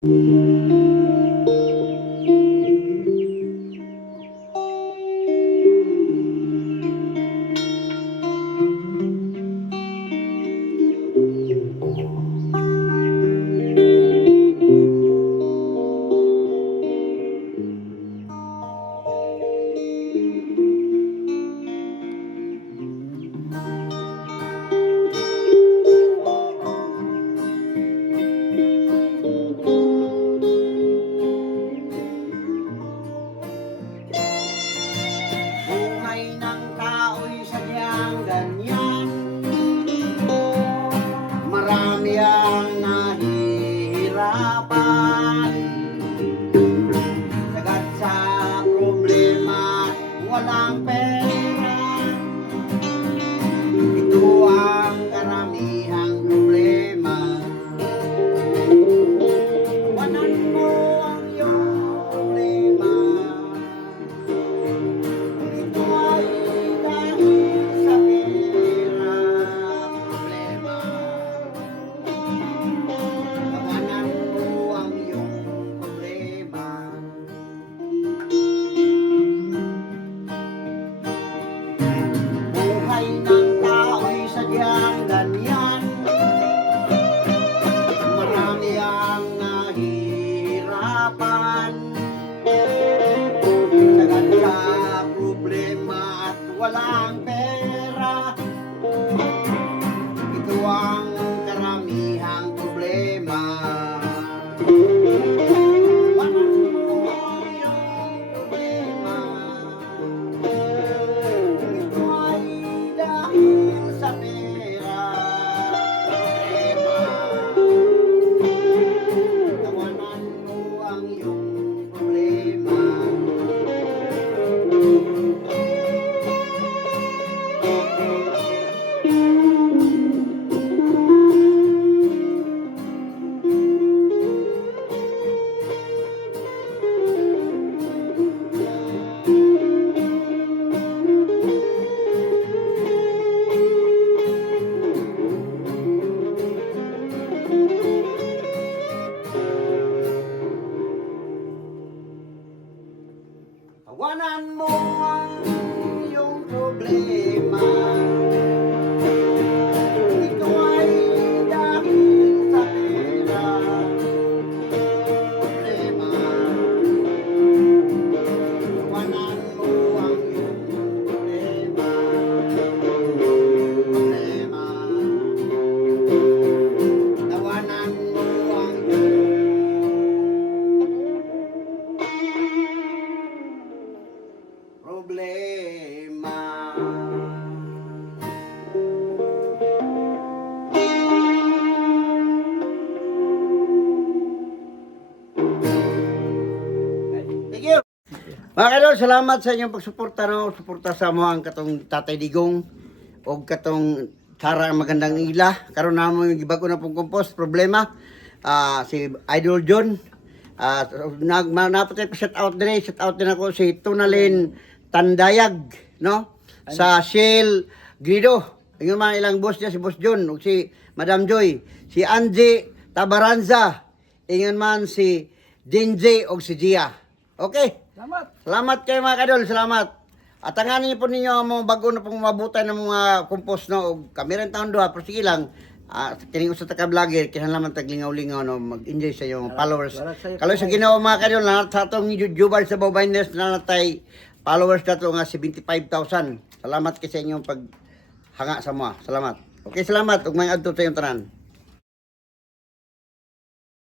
Buhay ng tao'y sadyang ganyan. Marami ang nahihirapan. Sagat sa problema, walang pera. Ito ang karamihang problema. Tawanan mo ang iyong problema. Ito ay dahil sa pera. Problema. Tawanan mo ang iyong problema. Buhay ng tao'y sadyang ganyan. Marami ang nahihirapan. Sagat sa problema at walang pera. Ito ang karamihang problema. Tawanan mo ang iyong problema. Ito ay dahil sa pera. Problema. Tawanan mo ang iyong problema. Tawanan mo ang iyong problema. Ito ay dahil sa pera. Problema. Tawanan mo ang iyong problema. Problema. Tawanan mo ang iyong problema. Thank you. Mga kadol, salamat sa inyong pagsuporta, no? Suporta sa mo ang katong Tatay Digong o katong Sara ang magandang ila. Karon na mo yung ibago na pong compost problema. Si Idol John. Napatay pa shout out din ako si Tunalin Tandayag, no? Sa Shell Grido. Yung mga ilang boss niya, si Boss John, o si Madam Joy, si Angie Tabaranza, ingon man si Dinjay o si Gia. Okay? Salamat kayo mga kadol, salamat. At tanganin po ninyo ang mga bago na pong mabutan ng mga compost, no? O kamiran taon doha, pero sige lang. Kining usa ta ka vlogger kinahanglan taglingaw-lingaw, no, mag-enjoy sa yung followers. Kalau sa Ginoo mga kadol na sa atong YouTuber sa Bobines na natay followers dato nga 75,000. Salamat kay sa inyong paghanga sa mga. Salamat. Okay, salamat ug may adto sa inyong tanan.